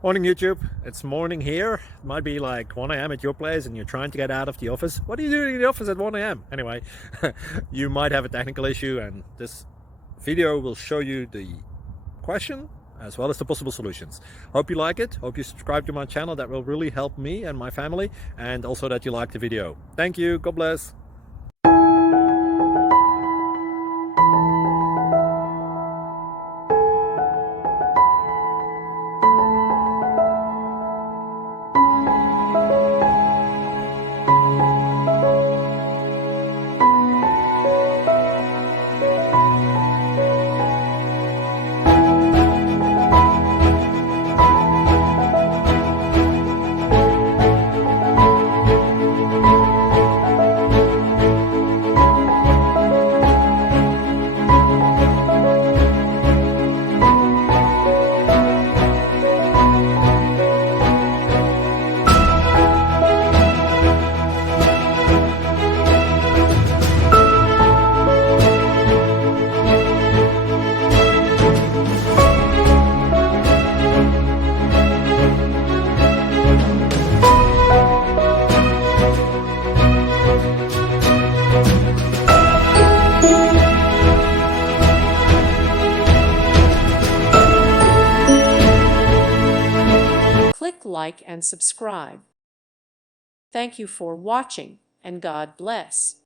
Morning YouTube, it's morning here. It might be like 1 a.m. at your place and you're trying to get out of the office. What are you doing in the office at 1 a.m.? Anyway, you might have a technical issue and this video will show you the question as well as the possible solutions. Hope you like it, hope you subscribe to my channel. That will really help me and my family, and also that you like the video. Thank you, God bless. Click like and subscribe. Thank you for watching, and God bless.